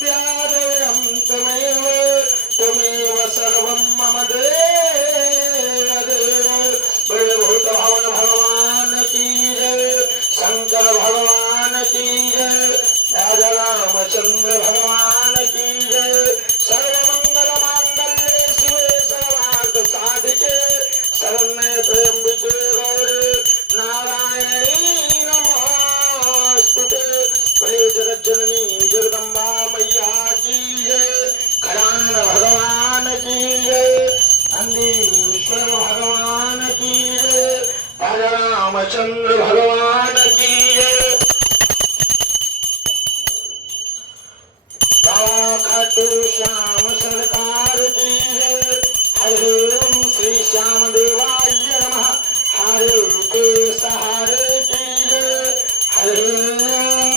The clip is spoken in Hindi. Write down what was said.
विद्यादेयं त्वमेव सर्वं मम देव बड़े भूत भवन भगवान की जय शंकर भगवान की जय राजा रामचंद्र भगवान की जय सर्वमंगल मांगल्ये शिवे सर्वार्थ साधिके शरण्ये त्र्यंबके गौरी नारायणी नमोस्तुते बड़े जगज्जननी जगदम्बा मैया की जय खड़ान भगवान की जय नंदीश्वर भगवान की जय राजा रामचंद्र भगवान की जय खाटू श्याम सरकार की जय हरे ओम श्री श्याम देवाय नमः हरे के सहारे की जय हरे ओम